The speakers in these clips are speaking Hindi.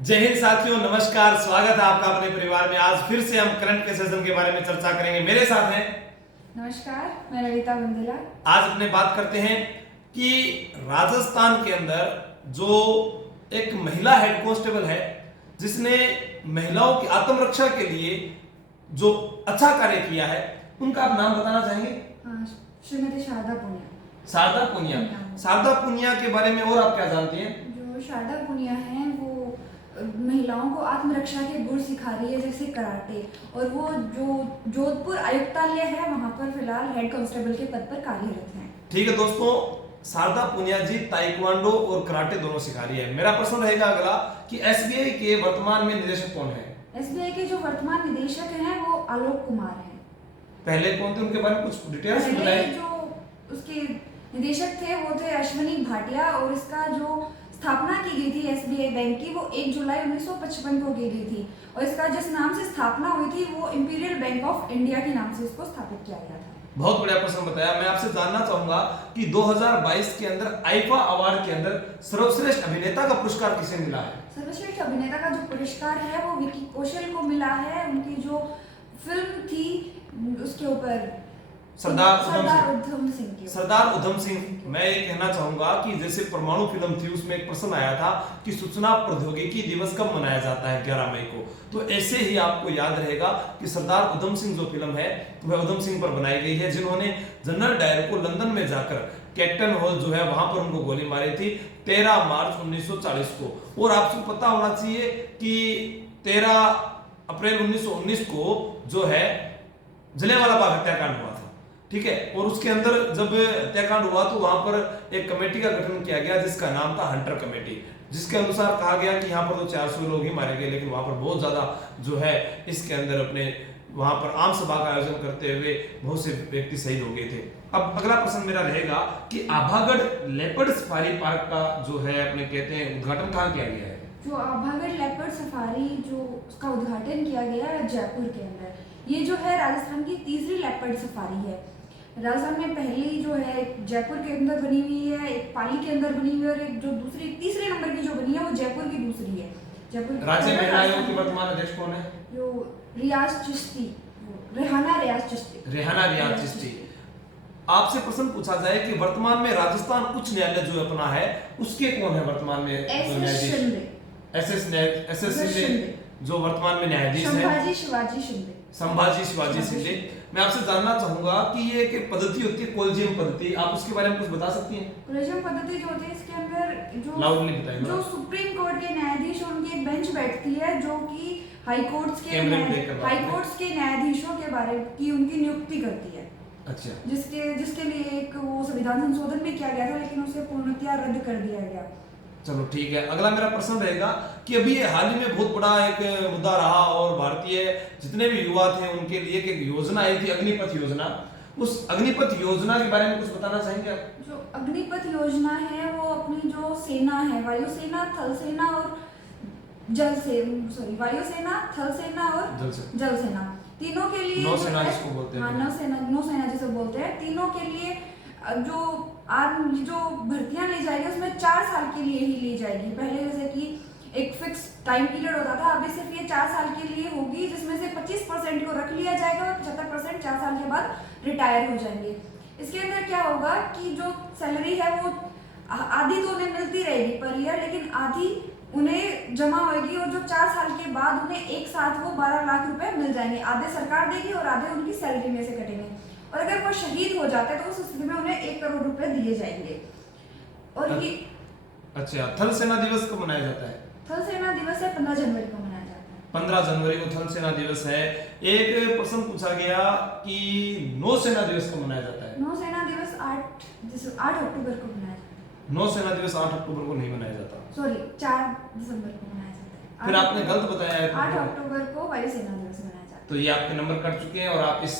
जय हिंद साथियों, नमस्कार। स्वागत है आपका अपने परिवार में। आज फिर से हम करंट के सेशन के बारे में चर्चा करेंगे। मेरे साथ हैं नमस्कार, मैं ललिता बंदेला। आज अपने बात करते हैं कि राजस्थान के अंदर जो एक महिला हेड कांस्टेबल है जिसने महिलाओं की आत्मरक्षा के लिए जो अच्छा कार्य किया है, उनका आप नाम बताना चाहेंगे? श्रीमती शारदा पुनिया। शारदा पुनिया। शारदा पुनिया के बारे में और आप क्या जानती हैं? जो शारदा पुनिया है वो महिलाओं को आत्मरक्षा के गुण सिखा रही है, जैसे कराटे, और वो जो जोधपुर आयुक्तालय है वहां पर फिलहाल हेड कांस्टेबल के पद पर कार्यरत हैं। ठीक है दोस्तों, शारदा पुनिया जी ताइक्वांडो और कराटे दोनों सिखा रही है। मेरा प्रश्न रहेगा अगला कि एसबीआई के वर्तमान में निदेशक कौन है? एसबीआई के जो वर्तमान निदेशक हैं वो आलोक कुमार हैं। पहले कौन थे, उनके बारे में कुछ डिटेल्स पहले बताएं। जो उसके निदेशक थे वो थे अश्वनी भाटिया, और इसका जो स्थापना की गई थी एसबीआई बैंक की वो 1 जुलाई 1955 को की गई थी, और इसका जिस नाम से स्थापना हुई थी वो इंपीरियल बैंक ऑफ इंडिया के नाम से इसको स्थापित किया गया था। बहुत बढ़िया प्रश्न बताया। मैं आपसे जानना चाहूंगा कि 2022 के अंदर आईफा अवार्ड के अंदर सर्वश्रेष्ठ अभिनेता का पुरस्कार किसे मिला है? सर्वश्रेष्ठ अभिनेता का जो पुरस्कार है वो विकी कौशल को मिला है। उनकी जो फिल्म थी उसके ऊपर सरदार उधम सिंह की। सरदार उधम सिंह। मैं ये कहना चाहूंगा कि जैसे परमाणु फिल्म थी उसमें एक प्रश्न आया था कि सूचना प्रौद्योगिकी दिवस कब मनाया जाता है? 11 मई को। तो ऐसे ही आपको याद रहेगा कि सरदार उधम सिंह जो फिल्म है वह उधम सिंह पर बनाई गई है, जिन्होंने जनरल डायर को लंदन में जाकर कैप्टन हॉल जो है वहां पर उनको गोली मारी थी 13 मार्च 1940 को। और आपको पता होना चाहिए कि 13 अप्रैल 1919 को जो है जलियांवाला बाग हत्याकांड हुआ था। ठीक है, और उसके अंदर जब हत्याकांड हुआ तो वहां पर एक कमेटी का गठन किया गया जिसका नाम था हंटर कमेटी, जिसके अनुसार कहा गया कि यहाँ पर तो 400 लोग ही मारे गए, लेकिन वहां पर बहुत ज्यादा जो है इसके अंदर अपने वहां पर आम सभा का आयोजन करते हुए बहुत से व्यक्ति शहीद हो गए थे। अब अगला प्रश्न मेरा रहेगा कि आभागढ़ लेपर्ड सफारी पार्क का जो है अपने कहते हैं उद्घाटन कहाँ किया गया है? जो आभागढ़ लेपर्ड सफारी जो उसका उद्घाटन किया गया है जयपुर के अंदर। ये जो है राजस्थान की तीसरी लेपर्ड सफारी है। राजस्थान में पहली जो है जयपुर के अंदर बनी हुई है, एक पाली के अंदर बनी हुई है, और एक जो दूसरी तीसरे नंबर की जो बनी है वो जयपुर की दूसरी है। जयपुर राज्य महिला आयोग के वर्तमान अध्यक्ष कौन है? जो रियाज चिश्ती, रेहाना रियाज चिश्ती। रेहाना रियाज चिश्ती। आपसे प्रश्न पूछा जाए कि वर्तमान में राजस्थान उच्च न्यायालय जो अपना है उसके कौन है वर्तमान में न्यायाधीश? एसएस शिंदे जो वर्तमान में न्यायाधीश है। संभाजी शिवाजी शिंदे। मैं आपसे जानना चाहूंगा कि ये एक पद्धति होती है कोलेजियम पद्धति, आप उसके बारे में कुछ बता सकती हैं? कोलेजियम पद्धति जो होती है इसके अंदर जो लाउडली बताइए। जो सुप्रीम कोर्ट के न्यायाधीश उनकी एक बेंच बैठती है जो कि हाई कोर्ट्स के न्यायाधीशों के बारे की उनकी नियुक्ति करती है। अच्छा। जिसके लिए एक वो संविधान संशोधन भी किया गया था, लेकिन उसे पूर्णतया रद्द कर दिया गया। चलो ठीक है, अगला मेरा प्रश्न रहेगा कि अभी हाल ही में बहुत बड़ा एक मुद्दा रहा और भारतीय जितने भी युवा थे उनके लिए एक योजना आई थी अग्निपथ योजना। उस अग्निपथ योजना के बारे में कुछ बताना चाहेंगे आप? जो अग्निपथ योजना है वो अपनी जो सेना है, वायुसेना, थल सेना और वायुसेना, थल सेना और जल सेना, तीनों के लिए नौसेना जिसको बोलते हैं। नौसेना जिसे बोलते हैं, तीनों के लिए जो भर्तियां ली जाएगी उसमें 4 साल के लिए ही ली जाएगी। पहले जैसे कि एक फिक्स टाइम पीरियड होता था, अभी सिर्फ ये 4 साल के लिए होगी, जिसमें से 25% को रख लिया जाएगा और 75% 4 साल के बाद रिटायर हो जाएंगे। इसके अंदर क्या होगा कि जो सैलरी है वो आधी तो उन्हें मिलती रहेगी पर ईयर, लेकिन आधी उन्हें जमा होगी, और जो 4 साल के बाद उन्हें एक साथ वो 12 लाख रुपए मिल जाएंगे। आधे सरकार देगी और आधे उनकी सैलरी में से कटेंगे, और अगर वो शहीद हो जाते हैं तो उस स्थिति में उन्हें 1 करोड़ रुपए दिए जाएंगे। और ये अच्छा, थल सेना दिवस कब मनाया जाता है? थल सेना दिवस है 15 जनवरी को मनाया जाता है। 15 जनवरी को थल सेना दिवस है। एक प्रश्न पूछा गया कि नौसेना दिवस कब मनाया जाता है? नौसेना दिवस 8 अक्टूबर को मनाया जाता है। नौसेना दिवस 8 अक्टूबर को नहीं मनाया जाता, सॉरी 4 दिसंबर को मनाया जाता है। फिर आपने गलत बताया है। 8 अक्टूबर को वायुसेना दिवस मनाया जाता है। तो ये आपके नंबर कट चुके हैं और आप इस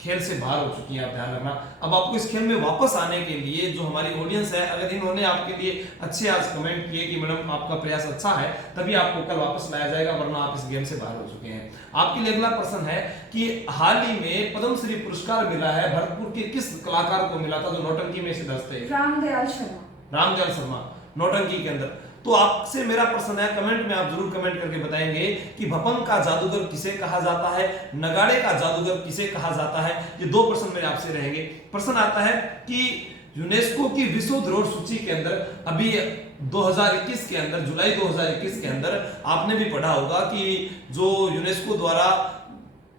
खेल से बाहर हो चुकी हैं, आप ध्यान रखना। अब आपको इस खेल में वापस आने के लिए जो हमारी ऑडियंस है, अगर इन्होंने आपके लिए अच्छे आज कमेंट किए कि मैडम आपका प्रयास अच्छा है, तभी आपको कल वापस लाया जाएगा, वरना आप इस गेम से बाहर हो चुके हैं। आपके लिए अगला प्रश्न है कि हाल ही में पद्मश्री पुरस्कार मिला है भरतपुर के किस कलाकार को मिला था जो नौटंकी में सिद्ध थे? रामदयाल शर्मा। नौटंकी के अंदर तो आपसे मेरा प्रश्न है, कमेंट में आप जरूर कमेंट करके बताएंगे कि भपंग का जादूगर किसे कहा जाता है, नगाड़े का जादूगर किसे कहा जाता है। ये दो प्रश्न मेरे आपसे रहेंगे। प्रश्न आता है कि यूनेस्को की विश्व धरोहर सूची के अंदर अभी 2021 के अंदर, जुलाई 2021 के अंदर आपने भी पढ़ा होगा कि जो यूनेस्को द्वारा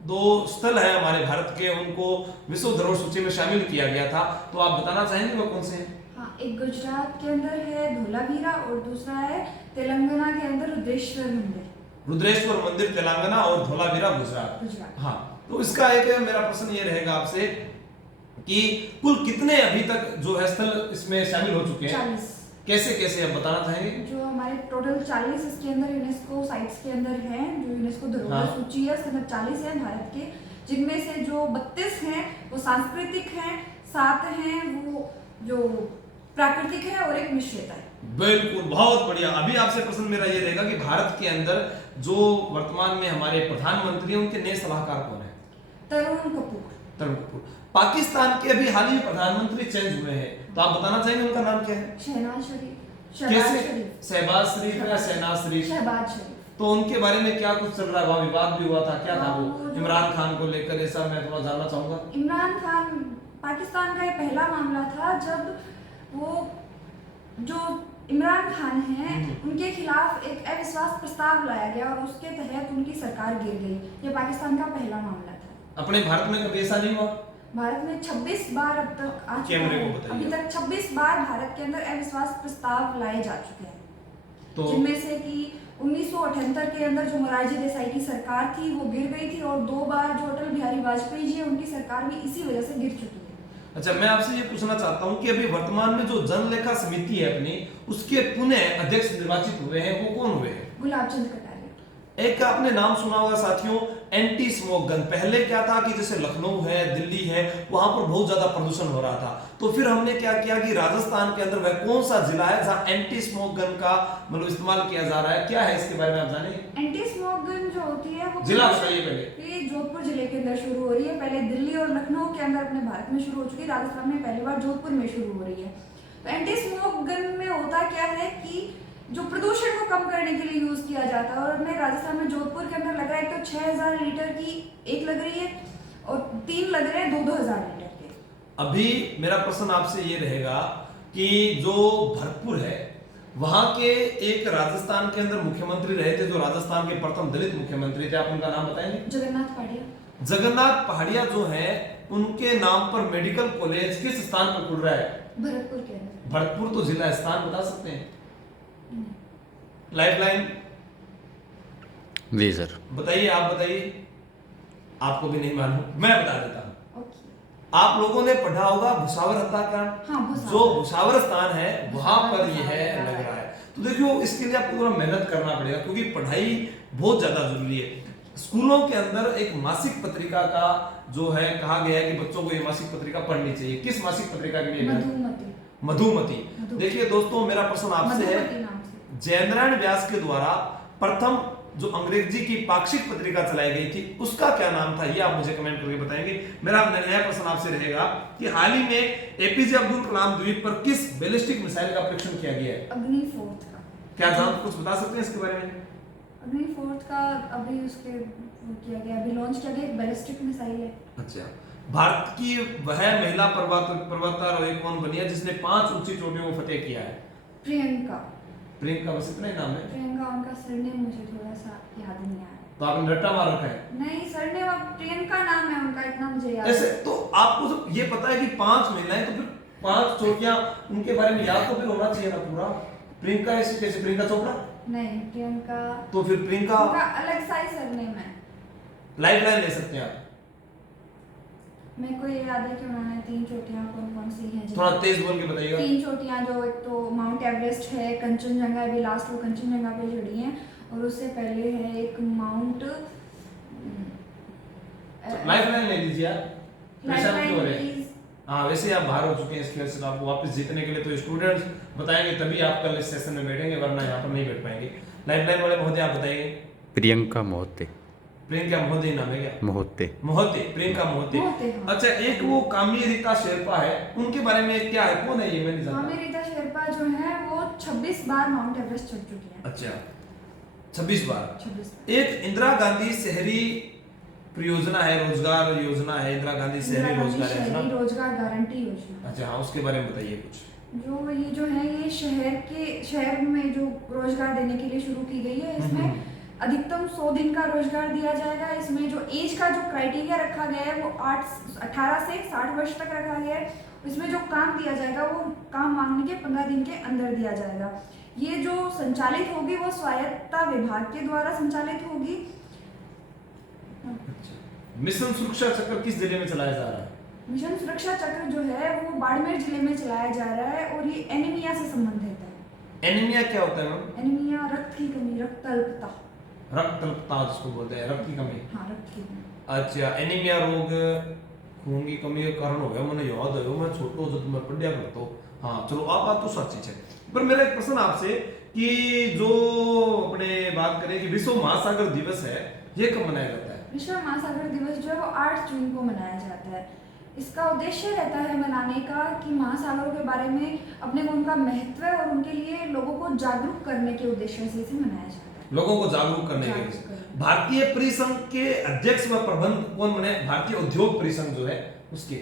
2 स्थल है हमारे भारत के, उनको विश्व धरोहर सूची में शामिल किया गया था। तो आप बताना चाहेंगे वो कौन से हैं? हाँ, एक गुजरात के अंदर है धोलावीरा और दूसरा है तेलंगाना के अंदर रुद्रेश्वर मंदिर। रुद्रेश्वर मंदिर तेलंगाना और धोलावीरा गुजरात। हाँ, तो इसका एक मेरा प्रश्न ये रहेगा आपसे कि कुल कितने अभी तक जो है स्थल इसमें शामिल हो चुके हैं? 40। कैसे कैसे आप बताना चाहेंगे? जो हमारे टोटल 40 इसके अंदर यूनेस्को साइट्स के अंदर हैं, जो यूनेस्को धरोहर सूची है उसके अंदर 40 है भारत के, जिनमें से जो 32 हैं वो सांस्कृतिक हैं, 7 हैं वो जो प्राकृतिक है और एक मिश्रित है। बिल्कुल, बहुत बढ़िया। अभी आपसे प्रश्न मेरा ये रहेगा कि भारत के अंदर जो वर्तमान में हमारे प्रधानमंत्री हैं उनके नए सलाहकार कौन है? तरुण कपूर। तरुण कपूर। पाकिस्तान के अभी हाल ही प्रधानमंत्री चेंज हुए हैं, तो आप बताना चाहेंगे उनका नाम क्या है? शहनाज शरीफ। शहबाज शरीफ या शहनाज शरीफ? शहबाज शरीफ। तो उनके बारे में क्या कुछ चल रहा है? वहाँ विवाद भी हुआ था, क्या था वो इमरान खान को लेकर? ऐसा मैं थोड़ा जानना चाहूंगा। इमरान खान, पाकिस्तान का ये पहला मामला था जब वो जो इमरान खान हैं उनके खिलाफ एक अविश्वास प्रस्ताव लाया गया और उसके तहत उनकी सरकार गिर गई। ये पाकिस्तान का पहला मामला था। अपने भारत में कभी ऐसा नहीं हुआ? भारत में 26 बार अब तक आ चुका कैमरे को है। बताइए। अभी तक 26 बार भारत के अंदर अविश्वास प्रस्ताव लाए जा चुके हैं, तो जिनमें से कि 1978 के अंदर जो मोरारजी देसाई की सरकार थी वो गिर गई थी और 2 बार जो अटल बिहारी वाजपेयी जी है उनकी सरकार भी इसी वजह से गिर चुकी है। अच्छा, मैं आपसे ये पूछना चाहता हूँ कि अभी वर्तमान में जो जनलेखा समिति है अपनी, उसके पुनः अध्यक्ष निर्वाचित हुए हैं, वो कौन हुए हैं? गुलाब चंद कटारिया। एक आपने नाम सुना होगा साथियों, एंटी स्मोक गन। पहले क्या था कि जैसे लखनऊ है, दिल्ली है, वहां पर बहुत ज्यादा प्रदूषण हो रहा था, तो फिर हमने क्या किया कि राजस्थान के अंदर वह कौन सा जिला है जहां एंटी स्मोक गन का मतलब इस्तेमाल किया जा रहा है? क्या है इसके बारे में आप जानेंगे? एंटी स्मोक गन जो होती है वो जिला बताइए पहले। ये जोधपुर जिले के अंदर शुरू हो रही है। पहले दिल्ली और लखनऊ के अंदर अपने भारत में शुरू हो चुकी है, राजस्थान में पहली बार जोधपुर में शुरू हो रही है। तो एंटी स्मोक गन में होता क्या है कि जो प्रदूषण को कम करने के लिए यूज किया जाता है, और अपने राजस्थान में जोधपुर के अंदर लग रहा है तो 6000 लीटर की एक लग रही है और 3 लग रहे हैं 2000 लीटर के। अभी मेरा प्रश्न आपसे ये रहेगा कि जो भरतपुर है वहां के एक राजस्थान के अंदर मुख्यमंत्री रहे थे, जो राजस्थान के प्रथम दलित मुख्यमंत्री थे, आप उनका नाम बताएंगे? जगन्नाथ पहाड़िया। जगन्नाथ पहाड़िया जो है उनके नाम पर मेडिकल कॉलेज किस स्थान पर खुल रहा है? भरतपुर के अंदर। भरतपुर तो जिला स्थान बता सकते हैं? लाइफलाइन जी सर बताइए, आप बताइए। आपको भी नहीं मालूम, मैं बता देता हूँ। आप लोगों ने पढ़ा होगा भुसावर हत्याकांड। हाँ, भुसावर। जो भुसावर स्थान है वहां पर यह है लग रहा है। तो देखियो, इसके लिए आपको थोड़ा मेहनत करना पड़ेगा क्योंकि पढ़ाई बहुत ज्यादा जरूरी है। स्कूलों के अंदर एक मासिक पत्रिका का जो है कहा गया है कि बच्चों को ये मासिक पत्रिका पढ़नी चाहिए। किस मासिक पत्रिका के लिए? मधुमती। देखिए दोस्तों, मेरा प्रश्न आपसे है, जयनारायण व्यास के द्वारा प्रथम जो अंग्रेजी की पाक्षिक पत्रिका चलाई गई थी उसका क्या नाम था? ये आप मुझे कमेंट करके बताएंगे। मेरा नया प्रश्न आपसे रहेगा कि हाल ही में एपीजे अब्दुल कलाम द्वीप पर किस बैलिस्टिक मिसाइल का परीक्षण किया गया है? अग्नि 4 का। क्या जान कुछ बता सकते हैं इसके बारे में? अग्नि 4 का अभी उसके किया गया, अभी लॉन्च किया गया, एक बैलिस्टिक मिसाइल है। अच्छा, भारत की वह महिला पर्वतारोही कौन बनी है जिसने 5 ऊंची चोटियों को फतेह किया है? प्रियंका। प्रियंका, बस इतना ही नाम है? प्रियंका, उनका सरनेम मुझे थोड़ा सा याद नहीं आ रहा। तो आपने रट्टा मार रखा है? नहीं, सरनेम प्रियंका नाम है उनका, इतना मुझे याद ऐसे तो आपको तो ये पता है कि 5 महिलाएं, तो फिर 5 चोटियां उनके बारे में याद तो फिर होना चाहिए ना पूरा। प्रियंका ऐसे कैसे? प्रियंका चोपड़ा? नहीं, प्रियंका तो फिर प्रियंका उनका अलग सा ही सरनेम है। लाइफलाइन ले सकते हैं आप? मेरे को ये याद है कि उन्होंने 3 चोटियां कौन कौन सी हैं? थोड़ा तेज बोल के बताइएगा। 3 चोटियां जो, एक तो माउंट एवरेस्ट है, कंचनजंगा अभी लास्ट वो कंचनजंगा पे चढ़ी हैं, और उससे पहले है एक माउंट। लाइफलाइन ले लीजिए यार, परेशान क्यों हो रहे हैं? प्लीज। हाँ, वैसे आप बाहर हो चुके हैं इस खेल से, तो आपको वापस जीतने के लिए तो स्टूडेंट्स बताएंगे तभी आप कल इस सेशन में बैठेंगे, वरना यहाँ पर नहीं बैठ पाएंगे। लाइफलाइन वाले महोदय आप बताइए। प्रियंका मोहते। प्रियंका मोहते नाम है क्या? मोहते। मोहते, प्रियंका मोहते। हाँ। अच्छा, एक वो कामी रीता शेरपा है, उनके बारे में क्या है? कौन है ये? मैं नहीं जानता। कामी रीता शेरपा जो है वो 26 बार माउंट एवरेस्ट चढ़ चुकी हैं। अच्छा, 26 बार। 26 एक इंदिरा गांधी शहरी परियोजना है, रोजगार योजना है, इंदिरा गांधी शहरी रोजगार शहरी योजना। रोजगार गारंटी योजना। अच्छा हाँ, उसके बारे में बताइए कुछ। जो ये जो है ये शहर में जो रोजगार देने के लिए शुरू की गई है। इसमें अधिकतम 100 दिन का रोजगार दिया जाएगा। इसमें जो एज का जो क्राइटेरिया रखा गया है वो 18 से 60 वर्ष तक रखा गया है। इसमें जो काम दिया जाएगा वो काम मांगने के 15 दिन के अंदर दिया जाएगा। ये जो संचालित होगी वो स्वायत्ता विभाग के द्वारा संचालित होगी। मिशन सुरक्षा चक्र किस जिले में चलाया जा रहा है? मिशन सुरक्षा चक्र जो है वो बाड़मेर जिले में चलाया जा रहा है और ये एनीमिया से संबंधित है। एनीमिया क्या होता है मैम? एनीमिया रक्त की कमी, रक्त अल्पता। रक्त अल्पता जिसको बोलते हैं, रक्त की कमी। हाँ, रक्त की कमी। अच्छा, एनीमिया रोग खून की कमी का कारण हो गया, मैंने याद है मैं छोटो जब मैं पढ़िया करता हूँ। हाँ चलो, आप बात तो सच्ची है। पर मेरा एक प्रश्न आपसे कि जो अपने बात करें कि विश्व महासागर दिवस है, ये कब मनाया जाता है? विश्व महासागर दिवस जो है वो 8 जून को मनाया जाता है। इसका उद्देश्य रहता है मनाने का कि महासागरों के बारे में अपने को उनका महत्व और उनके लिए लोगों को जागरूक करने के उद्देश्य से इसे मनाया जाता है। लोगों को जागरूक करने के लिए। भारतीय परिसंघ के अध्यक्ष व प्रबंधक कौन बने? भारतीय उद्योग परिसंघ जो है उसके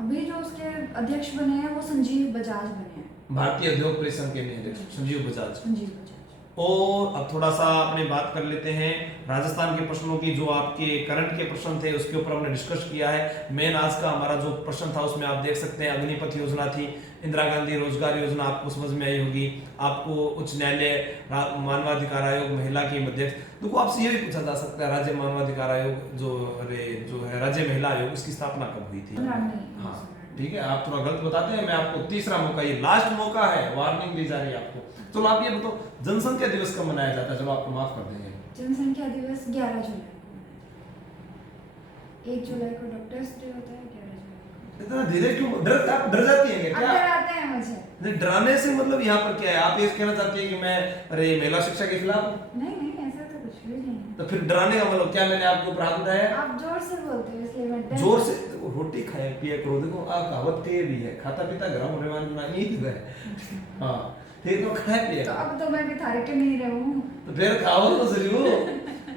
अभी जो उसके अध्यक्ष बने हैं वो संजीव बजाज बने हैं। भारतीय उद्योग परिसंघ के अध्यक्ष संजीव बजाज। संजीव बजाज। और अब थोड़ा सा अपने बात कर लेते हैं राजस्थान के प्रश्नों की। जो आपके करंट के प्रश्न थे उसके ऊपर हमने डिस्कस किया है। मेन आज का हमारा जो प्रश्न था उसमें आप देख सकते हैं अग्निपथ योजना थी, इंदिरा गांधी रोजगार योजना आपको समझ में आई होगी। आपको उच्च न्यायालय, मानवाधिकार आयोग, महिला की मध्यस्थ। देखो आपसे ये भी पूछा जा सकता है राज्य मानवाधिकार आयोग जो है राज्य महिला आयोग, इसकी स्थापना कब हुई थी? हाँ ठीक है, आप थोड़ा गलत बताते हैं। मैं आपको तीसरा मौका, ये लास्ट मौका है, वार्निंग दी जा रही है आपको। चलो आप ये बताओ जनसंख्या दिवस कब मनाया जाता है? चलो आपको माफ कर देंगे। जनसंख्या दिवस 11 जुलाई को मनाया जाता है। 1 जुलाई को डॉक्टर्स डे होता है, 11 जुलाई को। इतना धीरे क्यों? आप डर जाती हैं क्या? डर आते हैं मुझे। नहीं, डराने से मतलब यहाँ पर क्या है? आप ये कहना चाहती है कि मैं अरे महिला शिक्षा के खिलाफ हूँ? नहीं ऐसा तो कुछ भी नहीं है। तो फिर डराने का मतलब क्या? मैंने आपको अपराध उठाया? आप जोर से बोलते हो इसलिए मैं डर। जोर से देखो, रोटी खाए पिया करो। देखो कहावत के भी है, खाता पीता गरम होने वाला नहीं है। हाँ ठीक, तो खाए पिया। तो अब तो मैं भी थारे के नहीं रहूं। तो फिर खाओ तो जरूर।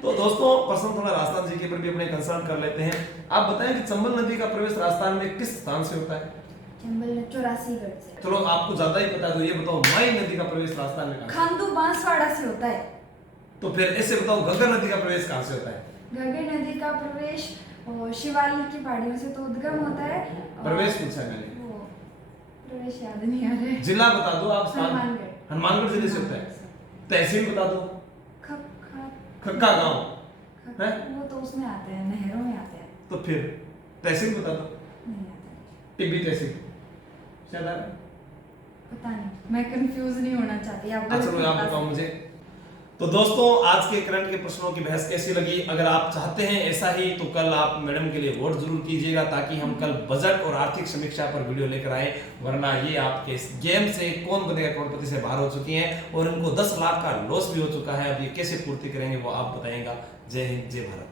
तो दोस्तों प्रश्न थोड़ा राजस्थान जी के ऊपर भी अपने कंसर्न कर लेते हैं। आप बताएं कि चंबल नदी का प्रवेश राजस्थान में किस स्थान से होता है? चंबल 84 गढ़ से। चलो आपको ज्यादा ही पता है, तो ये बताओ माई नदी का प्रवेश राजस्थान में कहाँ से? खांडू बांसवाड़ा से होता है। तो फिर ऐसे बताओ घग्गर नदी का प्रवेश कहाँ से होता है? घग्गर नदी का प्रवेश शिवालिक की पहाड़ियों से तो उद्गम होता है। प्रवेश पूछा मैंने, वो प्रवेश याद नहीं आ रहा है। जिला बता दो आप। हनुमानगढ़। हनुमानगढ़ जिले से होता है। तहसील बता दो। खक्का गांव है वो तो उसमें आते हैं, नहरों में आते हैं। तो फिर तहसील बता दो। नहीं आता है। टिब्बी तहसील शायद आ रहा है। पता नहीं, मैं कंफ्यूज नहीं होना चाहती। आप अच्छा चलो आप बताओ मुझे। तो दोस्तों आज के करंट के प्रश्नों की बहस कैसी लगी? अगर आप चाहते हैं ऐसा ही तो कल आप मैडम के लिए वोट जरूर कीजिएगा, ताकि हम कल बजट और आर्थिक समीक्षा पर वीडियो लेकर आए। वरना ये आपके इस गेम से कौन बनेगा करोड़पति से बाहर हो चुकी हैं और इनको 10 लाख का लॉस भी हो चुका है। अब ये कैसे पूर्ति करेंगे वो आप बताएंगे। जय हिंद, जय भारत।